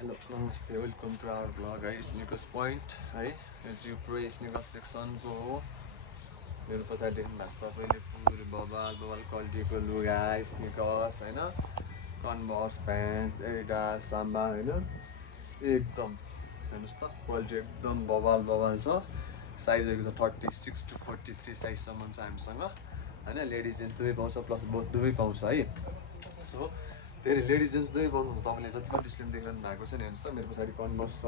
Hello, namaste, welcome to our vlog है sneakers point है यो चाहिँ पुरै स्निकर्स सेक्सनको हो। मेरो पछाडि देख्नु भएको छ तपाईँले पुरै बबाल क्वालिटीको लुगा स्निकर्स होइन, कन्भर्स प्यान्ट्स एडिडास साम्बा होइन, एकदम हेर्नुहोस् त क्वालिटी एकदम बबाल छ। साइजहरू छ 36 to 43 साइजसम्म छ हामीसँग होइन। लेडिज जेन्ट्स दुवै पाउँछ, प्लस बोथ दुवै पाउँछ है। सो धेरै लेडिज जेन्ट्स दुवै पाउनु तपाईँले जति पनि डिस्प्लेमा देखिरहनु भएको छ नि, हेर्नुहोस् त मेरो पछाडि कन्भर्स छ,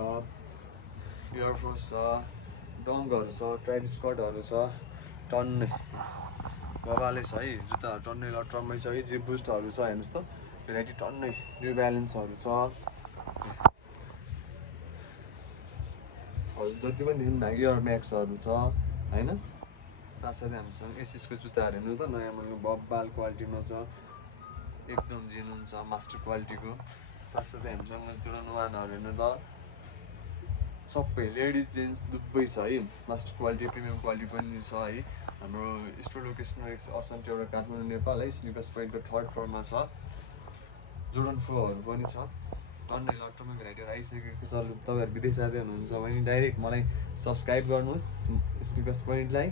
एयरफोर्स छ, डङ्गहरू छ, ट्राइब स्कर्टहरू छ, टन्नै बबालै छ है। जुत्ताहरू टन्नै लट्रम्मै छ है। जिप बुस्टहरू छ हेर्नुहोस् त, भेराइटी टन्नै, न्यू ब्यालेन्सहरू छ हजुर, जति पनि देखिनु भएको एयर म्याक्सहरू छ होइन। साथसाथै हामीसँग एसिसको जुत्ताहरू हेर्नु त नयाँ मोडलको बब्बाल क्वालिटीमा छ, एकदम जेन्युन छ, मास्टर क्वालिटीको। साथसाथै हामीसँग जोर्डन 1हरू हेर्नु त सबै लेडिज जेन्ट्स दुवै छ है। मास्टर क्वालिटी प्रिमियम क्वालिटी पनि छ है। हाम्रो स्टोर लोकेसन रहेको छ असन्ती एउटा काठमाडौँ नेपाल है। स्निकर्स पोइन्टको 3rd फ्लोरमा छ। जोर्डन 4हरू पनि छ, टन्नै लट्टोमा भेराइटीहरू आइसकेको छ। तपाईँहरू विदेश जाँदै हुनुहुन्छ भने डाइरेक्ट मलाई सब्सक्राइब गर्नुहोस्, स्निकर्स पोइन्टलाई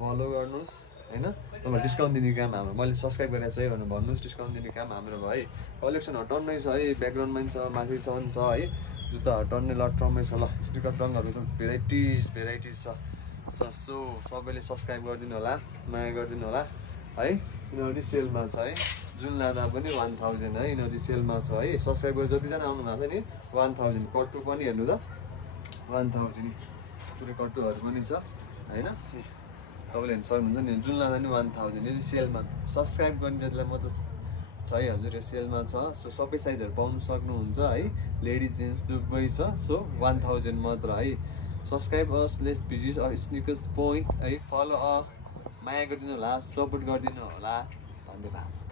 फलो गर्नुहोस् होइन। तपाईँ डिस्काउन्ट दिने काम हाम्रो, मैले सब्सक्राइब गरेको छ है भनेर भन्नुहोस्, डिस्काउन्ट दिने काम हाम्रो भयो है। कलेक्सनहरू टन्नै छ है, ब्याकग्राउन्डमा पनि छ, माथिसम्म छ है। जुत्ताहरू टन्नै लट्रम्मै छ। ल स्निकर डङहरू त भेराइटिज छ। सो सबैले सब्सक्राइब गरिदिनु होला, माया गरिदिनु होला है। यिनीहरू सेलमा छ है, जुन लाँदा पनि 1000 है। यिनीहरू सेलमा छ है। सब्सक्राइब गरेर जतिजना आउनु भएको छ नि 1000। कट्टु पनि हेर्नु त 1000 पुरै कट्टुहरू पनि छ होइन। तपाईँले हेर्नु सक्नुहुन्छ नि, जुन लाँदा नि 1000। यो चाहिँ सेलमा सब्सक्राइब गर्ने जतिलाई म त छ है हजुर, यो सेलमा छ। सो सबै साइजहरू पाउनु सक्नुहुन्छ है, लेडिज जेन्ट्स दुवै छ। सो 1000 मात्र है। Subscribe us, let's visit our sneakers point है। फलो अस, माया गरिदिनु होला, सपोर्ट गरिदिनु होला, धन्यवाद।